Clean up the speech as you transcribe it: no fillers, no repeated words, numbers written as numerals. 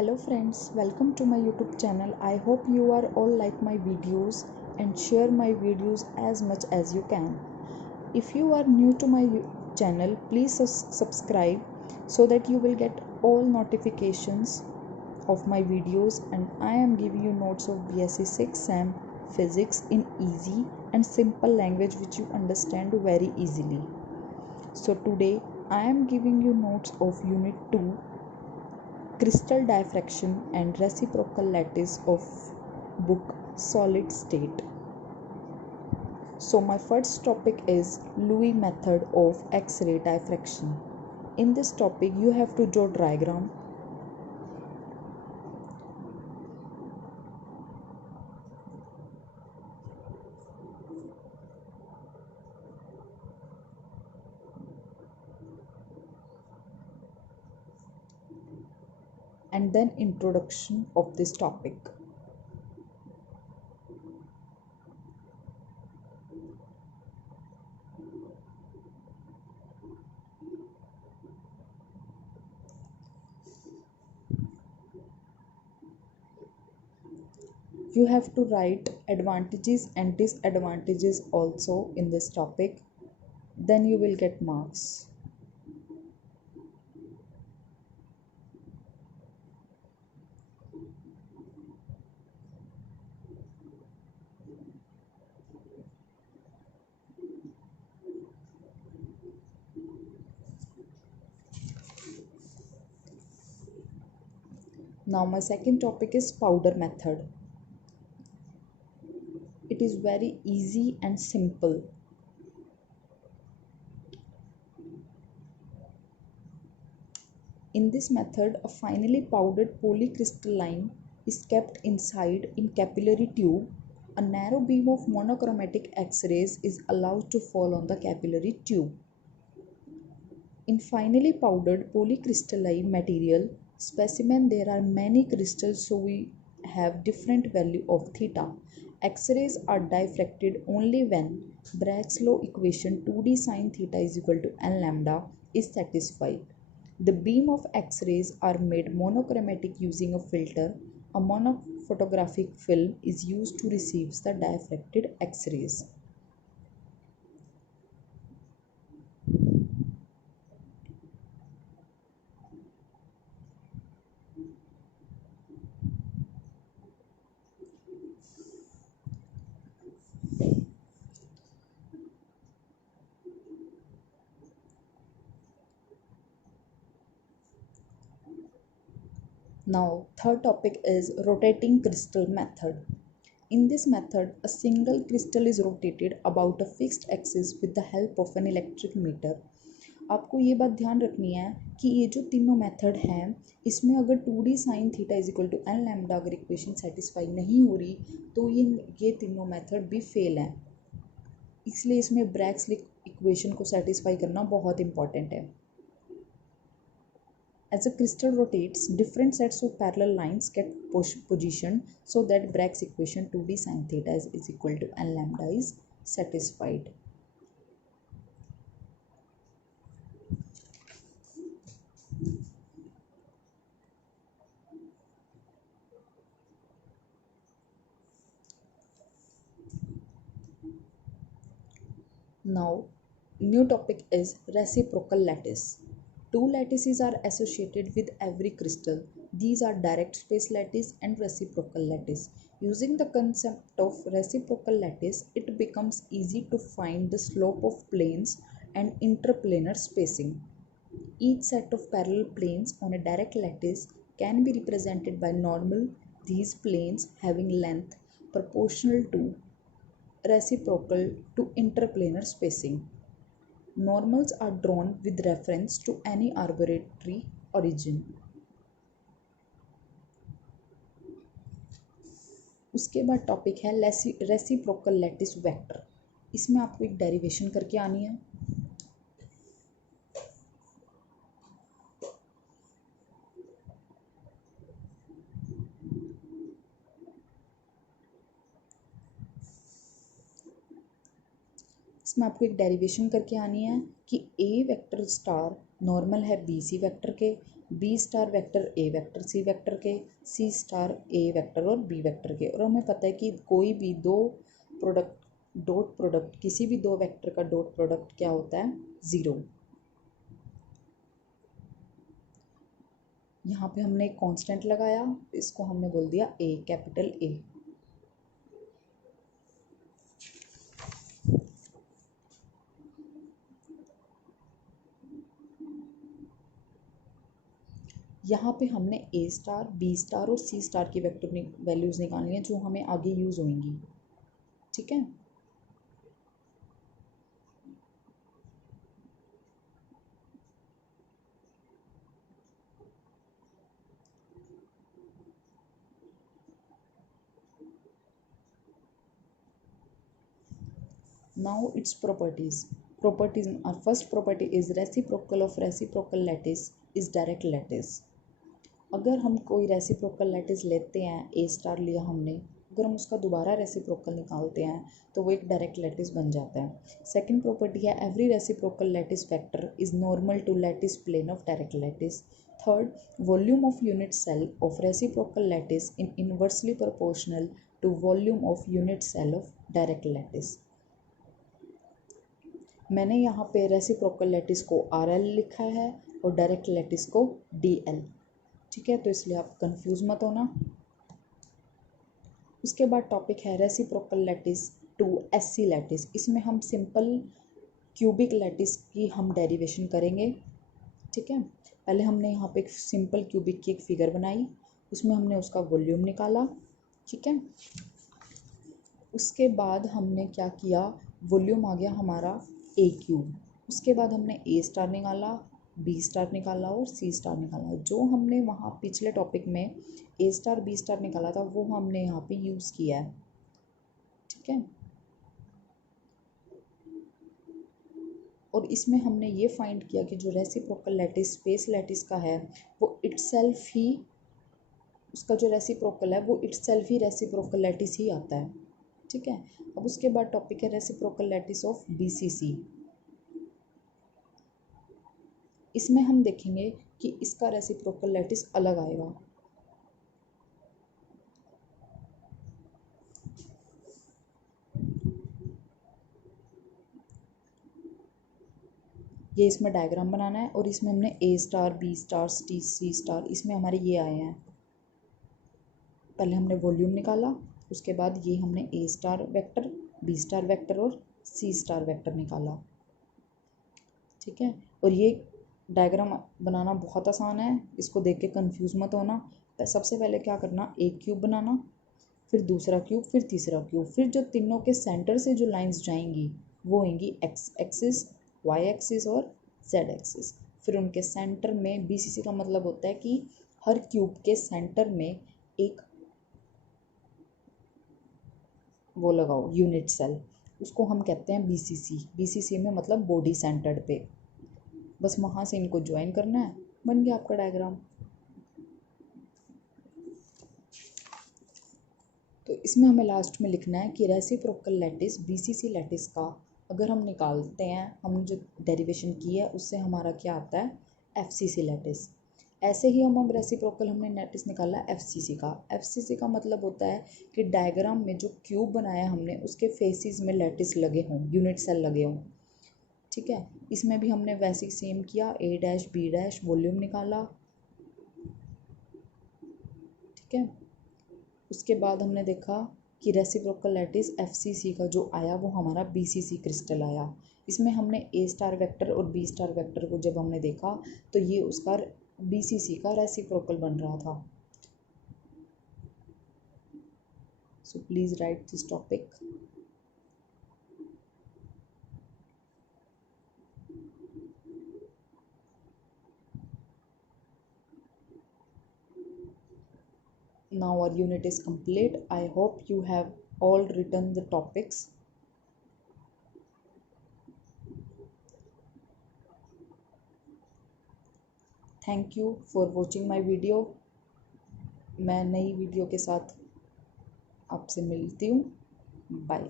Hello friends, welcome to my YouTube channel. I hope you are all like my videos and share my videos as much as you can. If you are new to my channel, please subscribe so that you will get all notifications of my videos, and I am giving you notes of BSc 6 SEM physics in easy and simple language which you understand very easily. So today I am giving you notes of Unit 2, crystal diffraction and reciprocal lattice of book Solid State. So my first topic is Lewis method of X-ray diffraction. In this topic you have to draw diagram, and then introduction of this topic. You have to write advantages and disadvantages also in this topic, then you will get marks. Now my second topic is powder method. It is very easy and simple. In this method, a finely powdered polycrystalline is kept inside in capillary tube. A narrow beam of monochromatic X-rays is allowed to fall on the capillary tube. In finely powdered polycrystalline material specimen, there are many crystals, so we have different value of theta. X-rays are diffracted only when Bragg's law equation 2d sin theta is equal to n lambda is satisfied. The beam of X-rays are made monochromatic using a filter. A monophotographic film is used to receive the diffracted X-rays. Now, third topic is rotating crystal method. In this method, a single crystal is rotated about a fixed axis with the help of an electric meter. आपको ये बात ध्यान रखनी है कि ये जो तीनों मेथड हैं इसमें अगर 2d sin theta is equal to n lambda अगर इक्वेशन सेटिस्फाई नहीं हो रही तो ये तीनों मेथड भी फेल हैं, इसलिए इसमें ब्रैग्स इक्वेशन को सेटिस्फाई करना बहुत इंपॉर्टेंट है. As a crystal rotates, different sets of parallel lines get positioned so that Bragg's equation 2d sin theta is equal to n lambda is satisfied. Now, new topic is reciprocal lattice. Two lattices are associated with every crystal. These are direct space lattice and reciprocal lattice. Using the concept of reciprocal lattice, it becomes easy to find the slope of planes and interplanar spacing. Each set of parallel planes on a direct lattice can be represented by normal, these planes having length proportional to reciprocal to interplanar spacing. Normals are drawn with reference to any arbitrary origin. उसके बाद topic है reciprocal lattice vector. इसमें आपको एक derivation करके आनी है. इसमें आपको एक डेरिवेशन करके आनी है कि ए वेक्टर स्टार नॉर्मल है बी सी वेक्टर के b star vector a vector c vector के, सी स्टार ए वेक्टर और बी वेक्टर के। और हमें पता है कि कोई भी दो डॉट प्रोडक्ट, किसी भी दो वेक्टर का डॉट प्रोडक्ट क्या होता है, 0। यहाँ पे हमने एक कांस्टेंट लगाया, इसको हमने बोल दिया ए, कैपिटल ए। यहाँ पे हमने ए स्टार, बी स्टार और सी स्टार की वेक्टर वैल्यूज़ निकालनी है जो हमें आगे यूज़ होंगी। ठीक है, now its properties. Our first property is reciprocal of reciprocal lattice is direct lattice। अगर हम कोई रेसिप्रोकल लैटिस लेते हैं, ए स्टार लिया हमने, अगर हम उसका दोबारा रेसिप्रोकल निकालते हैं तो वो एक डायरेक्ट लैटिस बन जाता है। सेकंड प्रॉपर्टी है every reciprocal lattice vector is normal to lattice plane of direct lattice. Third, volume of unit cell of reciprocal lattice in inversely proportional to volume of unit cell of direct lattice. मैंने यहाँ पे reciprocal lattice को RL लिखा है और direct lattice को DL। ठीक है, तो इसलिए आप कंफ्यूज मत होना। उसके बाद टॉपिक है reciprocal lattice to SC lattice. इसमें हम सिंपल क्यूबिक लैटिस की हम डेरिवेशन करेंगे। ठीक है, पहले हमने यहाँ पे एक सिंपल क्यूबिक की एक फिगर बनाई, उसमें हमने उसका वॉल्यूम निकाला। ठीक है, उसके बाद हमने क्या किया, वॉल्यूम आ गया हमारा ए क्यूब। उसके बाद हमने ए स्टार निकाला, बी स्टार निकाला और सी स्टार निकाला। जो हमने वहाँ पिछले टॉपिक में ए स्टार बी स्टार निकाला था वो हमने यहाँ पे यूज़ किया है। ठीक है, और इसमें हमने ये फाइंड किया कि जो रेसिप्रोकल लैटिस स्पेस लैटिस का है वो इटसेल्फ ही, उसका जो रेसिप्रोकल है वो इटसेल्फ ही रेसिप्रोकल लैटिस ही आता है। ठीक है, अब उसके बाद टॉपिक है रेसिप्रोकल लैटिस ऑफ BCC। इसमें हम देखेंगे कि इसका रेसिप्रोकल लैटिस अलग आएगा। ये इसमें डायग्राम बनाना है और इसमें हमने A star B star c star, इसमें हमारे ये आए हैं। पहले हमने वॉल्यूम निकाला, उसके बाद ये हमने A star vector, B star vector और सी स्टार वेक्टर निकाला। ठीक है, और ये डायग्राम बनाना बहुत आसान है, इसको देख के कंफ्यूज मत होना। सबसे पहले क्या करना, एक क्यूब बनाना, फिर दूसरा क्यूब, फिर तीसरा क्यूब, फिर जो तीनों के सेंटर से जो लाइंस जाएंगी वो होंगी एक्स एक्सिस, वाई एक्सिस और जेड एक्सिस। फिर उनके सेंटर में BCC का मतलब होता है कि हर क्यूब के सेंटर में एक वो लगाओ यूनिट सेल, उसको हम कहते हैं BCC में मतलब बॉडी सेंटर्ड पे। बस वहाँ से इनको ज्वाइन करना है, बन गया आपका डायग्राम। तो इसमें हमें लास्ट में लिखना है कि रेसिप्रोकल लैटिस BCC लैटिस का अगर हम निकालते हैं, हम जो डेरिवेशन की है उससे हमारा क्या आता है, FCC लैटिस। ऐसे ही हम रेसिप्रोकल हमने लैटिस निकाला FCC का। FCC का मतलब होता है कि डायग्राम में जो क्यूब बनाया हमने उसके फेसिस में लैटिस लगे हों, यूनिट सेल लगे हों। ठीक है, इसमें भी हमने वैसे ही सेम किया, A' B' वॉल्यूम निकाला। ठीक है, उसके बाद हमने देखा कि रेसिप्रोकल लैटिस FCC का जो आया वो हमारा BCC क्रिस्टल आया। इसमें हमने ए स्टार वेक्टर और बी स्टार वेक्टर को जब हमने देखा तो ये उसका BCC का रेसिप्रोकल बन रहा था। So please write this topic. Now our unit is complete. I hope you have all written the topics. Thank you for watching my video. मैं नई वीडियो के साथ आपसे मिलती हूँ। बाय।